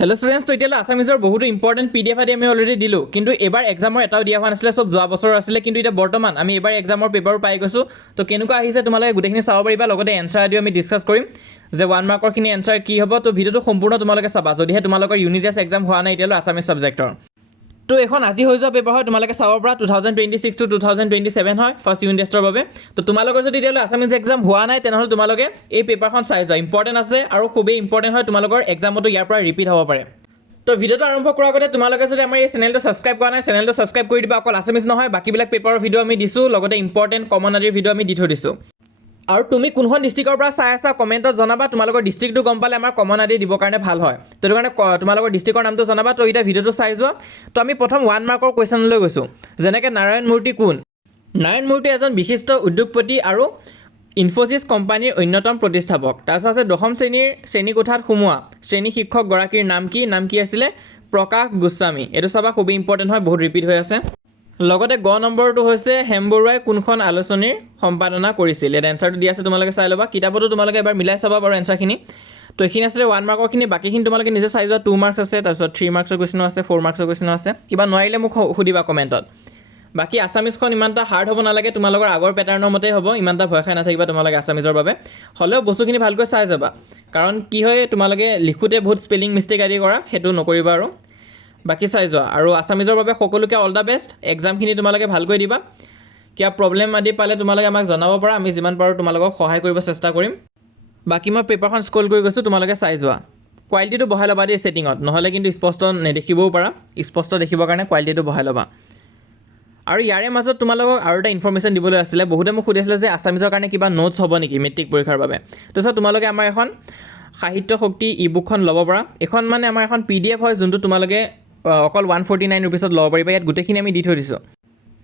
hello students तो इतना आसामिजर बहुत इम्पर्टेन्ट PDF आदि आम अलरेडी दिलो किन्तु एबार एग्जाমৰ এটাও দিয়া হোৱা নাছিলে সব যোৱা বছৰ আছিলে কিন্তু এটা বৰ্তমান আমি এবাৰ এগ্জামৰ পেপাৰ পাই গৈছো তো কেনেকুৱা আহিছে তোমালোকে গুটেখিনি চাব পাৰিবা লগতে এনসাৰ আদিও আমি ডিসকাস কৰিম যে 1 মাৰ্কৰ খিনি এনসাৰ কি হ'ব তো ভিডিওটো সম্পূৰ্ণ তোমালোকে চাবা যদিহে তোমালোকৰ ইউনিট টেষ্ট এগ্জাম হোৱা নাই এতিয়ালৈ আসামিজ সাবজেক্টৰ তো এখন আজি হৈ যোৱা পেপাৰ হয় তোমালোকে চাব পৰা 2026 টু 2027 হয় ফাৰ্স্ট ইউনিট টেষ্টৰ বাবে তো তোমালোকৰ যদি এতিয়ালৈ আসামিজ এগ্জাম হোৱা নাই তেনেহলে তোমালোকে এই পেপাৰখন চাই যোৱা ইম্পৰ্টেন্ট আছে আৰু খুবেই ইম্পৰ্টেন্ট হয় তোমালোকৰ এগ্জামতো ইয়াৰ পৰা ৰিপিট হ'ব পাৰে তো ভিডিওটো আৰম্ভ কৰাৰ আগতে তোমালোকে যদি আমাৰ এই চেনেলটো সাবস্ক্ৰাইব কৰা নাই চেনেলটো সাবস্ক্ৰাইব কৰি দিবা অকল আসামিজ নহয় বাকিবিলাক পেপাৰৰ ভিডিও আমি দিছো লগতে ইম্পৰ্টেন্ট কমন আদিৰ ভিডিও আমি দি থৈ দিছো আৰু তুমি কোনখন ডিস্ট্ৰিক্টৰ পৰা চাই আছা কমেন্টত জনাবা তোমালোকৰ ডিস্ট্ৰিক্টটো গম পালে আমাৰ কমন আদি দিবৰ কাৰণে ভাল হয় তো কাৰণে তোমালোকৰ ডিস্ট্ৰিক্টৰ নামটো জনাবা তো এটা ভিডিওটো চাই যোৱা তো আমি প্ৰথম 1 মাৰ্কৰ কোৱেশ্চনলৈ গৈছো যেনেকৈ নাৰায়ণ মূৰ্তি কোন নাৰায়ণ মূৰ্তি এজন বিশিষ্ট উদ্যোগপতি আৰু ইনফোসিস কোম্পানীৰ অন্যতম প্ৰতিষ্ঠাপক তাৰপিছত আছে দশম শ্ৰেণী কোঠাত সোমোৱা শ্ৰেণী শিক্ষক গৰাকীৰ নাম কি আছিল প্ৰকাশ গোস্বামী এটো সবা খুব ইম্পৰ্টেন্ট হয় বহুত ৰিপিট হৈ আছে লগতে গ নম্বৰটো হৈছে হেমবৰুৱাই কোনখন আলোচনীৰ সম্পাদনা কৰিছিল এৰ এনসাৰটো দি আছে তোমালোকে চাই লবা কিতাপটো তোমালোকে এবাৰ মিলাই চাবা বাৰু এনসাৰখিনি তো এখিনি আছে 1 মাৰ্কৰ খিনি বাকিখিনি তোমালোকে নিজে চাই যোৱা 2 মাৰ্কছ আছে তাৰপিছত 3 মাৰ্কছৰ কোৱেশ্চন আছে 4 মাৰ্কছৰ কোৱেশ্চন আছে কিবা নোৱাৰিলে মোক সুধিবা কমেন্টত বাকি আসামিজখন ইমানটা হাৰ্ড হ'ব নালাগে তোমালোকৰ আগৰ প্যাটাৰ্নৰ মতে হ'ব ইমানটা ভয় খাই নাথাকিবা তোমালোকে আসামিজৰ বাবে হলেও বস্তুখিনি ভালকৈ চাই যাবা কাৰণ কি হয় তোমালোকে লিখোতে বহুত স্পেলিং মিস্টেক আদি কৰা হেতু নকৰিবা আৰু বাকি চাই যোৱা আৰু আসামিজৰ বাবে সকলোকে অল দা বেষ্ট এক্সামখিনি তোমালোকে ভালকৈ দিবা কিয়া প্ৰবলেম আদি পালে তোমালোকে আমাক জনাব পাৰা আমি যিমান পাৰো তোমালোকক সহায় কৰিব চেষ্টা কৰিম বাকি মই পেপাৰখন স্ক্ৰল কৰি গৈছো তোমালোকে চাই যোৱা কোৱালিটিটো বহাই লবা দি সেটিংত নহলে কিন্তু স্পষ্ট নেদেখিবও পাৰা স্পষ্ট দেখিবৰ কাৰণে কোৱালিটিটো বহাই লবা আৰু ইয়াৰে মাজত তোমালোকক আৰু এটা ইনফৰমেশন দিবলৈ আছিল বহুতে মোক সুধিছিল যে আসামিজৰ কাৰণে কিবা নোটছ হ'ব নেকি মেট্ৰিক পৰীক্ষাৰ বাবে তো সব তোমালোকে আমাৰ এখন সাহিত্য শক্তি ইবুকখন ল'ব পৰা এখন মানে আমাৰ এখন PDF হয় যোনটো তোমালোকে অকল 149 रुपीसত ল'ব পাৰিবা ইয়াত গুটেখিনি আমি দি থৈ দিছো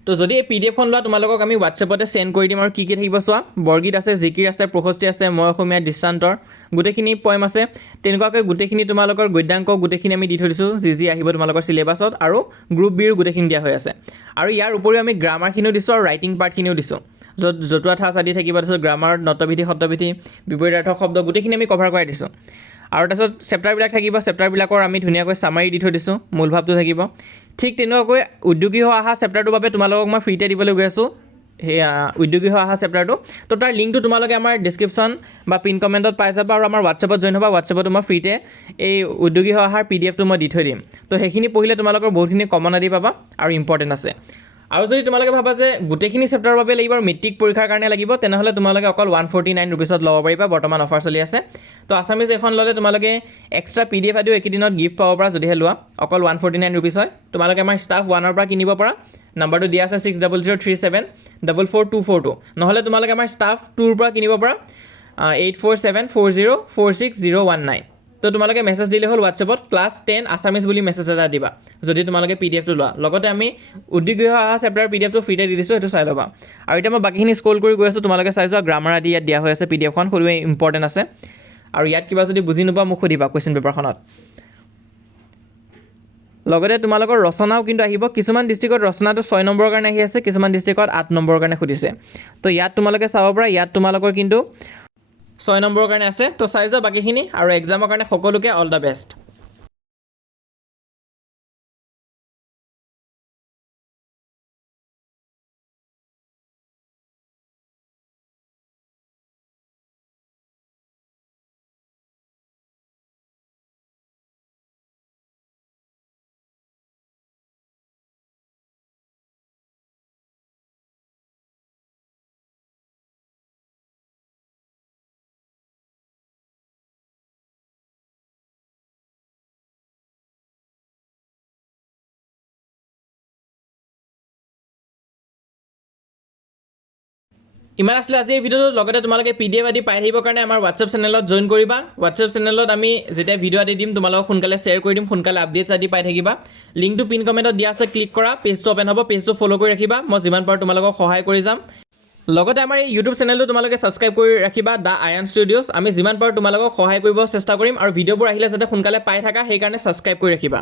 তো যদি এই PDF খন লোৱা তোমালোকক আমি WhatsAppতে সেন্ড কৰি দিম আৰু কি থাকিব চোৱা বৰগীত আছে জিকিৰ আছে প্ৰশস্তি আছে মই অসমীয়া দৃষ্টান্তৰ গুটেখিনি পয়েম আছে তেনেকুৱাকৈ গুটেখিনি তোমালোকৰ গদ্যাংক গুটেখিনি আমি দি থৈ দিছো যি আহিব তোমালোকৰ সিলেবাসত আৰু গ্ৰুপ বিৰ গুটেখিনি দিয়া হৈ আছে আৰু ইয়াৰ উপৰিও আমি গ্ৰামাৰখিনিও দিছো আৰু ৰাইটিং পাৰ্টখিনিও দিছো জতুৱা ঠাঁচ আদি থাকিব তাৰপিছত গ্ৰামাৰত নতবিধি শব্দবিধি বিপৰীতাৰ্থ শব্দ গুটেখিনি আমি কভাৰ কৰাই দিছো আৰু তাৰপিছত চেপ্টাৰবিলাক থাকিব চেপ্টাৰবিলাকৰ আমি ধুনীয়াকৈ সামাৰি দি থৈ দিছো মূল ভাৱটো থাকিব ঠিক তেনেকৈ উদ্যোগী হৈ অহা চেপ্টাৰটোৰ বাবে তোমালোকক মই ফ্ৰীতে দিবলৈ গৈ আছো হে উদ্যোগী হৈ অহা চেপ্টাৰটো তো তাৰ লিংকটো তোমালোকে আমাৰ ডেসক্ৰিপচন বা পিন কমেন্টত পাই যাবা আৰু আমাৰ WhatsAppত জয়েন হ'বা WhatsAppত মই ফ্ৰীতে এই উদ্যোগী হৈ অহাৰ PDFটো মই দি থৈ দিম তো সেইখিনি পঢ়িলে তোমালোকৰ বহুতখিনি কমন আদি পাবা আৰু ইম্পৰ্টেন্ট আছে আৰু যদি তোমালোকে ভাবা যে গুটেখিনি চেপ্টাৰৰ বাবে লাগিব আৰু মেট্ৰিক পৰীক্ষাৰ কাৰণে লাগিব তেনেহলে তোমালোকে অকল 149 रुपीसত ল'ব পাৰিবা বৰ্তমান অফাৰ চলি আছে তো আসামিজ এখন ল'লে তোমালোকে এক্সট্ৰা PDF আদিও একেদিনত গিফ্ট পাব পৰা যদিহে লোৱা অকল 149 रुपीस হয় তোমালোকে আমাৰ ষ্টাফ 1ৰ পৰা কিনিব পৰা নাম্বাৰটো দিয়া আছে 6003744242 নহলে তোমালোকে আমাৰ ষ্টাফ 2ৰ পৰা কিনিব পৰা 8474046019 তো তোমালোকে মেছেজ দিলে হ'ল WhatsAppত ক্লাস 10 আসামিজ বুলি মেছেজ এটা দিবা যদি তোমালোকে PDFটো লোৱা লগতে আমি উদ্যোগী হৈ অহা চেপ্টাৰ PDFটো ফ্ৰীতে দি দিছো এটো চাই লবা আৰু এটা মই বাকিখিনি স্ক্ৰল কৰি গৈ আছো তোমালোকে চাই যোৱা গ্ৰামাৰ আদি ইয়াত দিয়া হৈ আছে PDFখন খুব ইম্পৰ্টেন্ট আছে আৰু ইয়াত কিবা যদি বুজি নোপোৱা মোক সুধিবা কোৱেশ্চন পেপাৰখনত লগতে তোমালোকৰ ৰচনাও কিন্তু আহিব কিছুমান ডিস্ট্ৰিক্টত ৰচনাটো 6 নম্বৰৰ কাৰণে আহি আছে কিছুমান ডিস্ট্ৰিক্টত 8 নম্বৰৰ কাৰণে খুদিছে তো ইয়াত তোমালোকে চাব পৰা ইয়াত তোমালোকৰ কিন্তু 6 নম্বৰৰ কাৰণে আছে তো চাই যোৱা বাকিখিনি আৰু এক্সামৰ কাৰণে সকলোকে অল দা বেষ্ট ইমান আসলে আজি এই ভিডিওটো লগতে তোমালোকে PDF আদি পাই থাকিবৰ কাৰণে আমাৰ WhatsApp চেনেলত জয়েন কৰিবা WhatsApp চেনেলত আমি যেতিয়া ভিডিও আদি দিম তোমালোকক সোনকালে শেয়াৰ কৰি দিম সোনকালে আপডেটছ আদি পাই থাকিবা লিংকটো পিন কমেন্টত দিয়া আছে ক্লিক কৰা পেজটো ওপেন হ'ব পেজটো ফলো কৰি ৰাখিবা মই যিমান পাৰো তোমালোকক সহায় কৰি যাম লগতে আমাৰ এই YouTube চেনেলটো তোমালোকে সাবস্ক্ৰাইব কৰি ৰাখিবা দা আয়ন ষ্টুডিওছ আমি যিমান পাৰো তোমালোকক সহায় কৰিব চেষ্টা কৰিম আৰু ভিডিওবোৰ আহিলে যাতে সোনকালে পাই থাকা সেই কাৰণে সাবস্ক্ৰাইব কৰি ৰাখিবা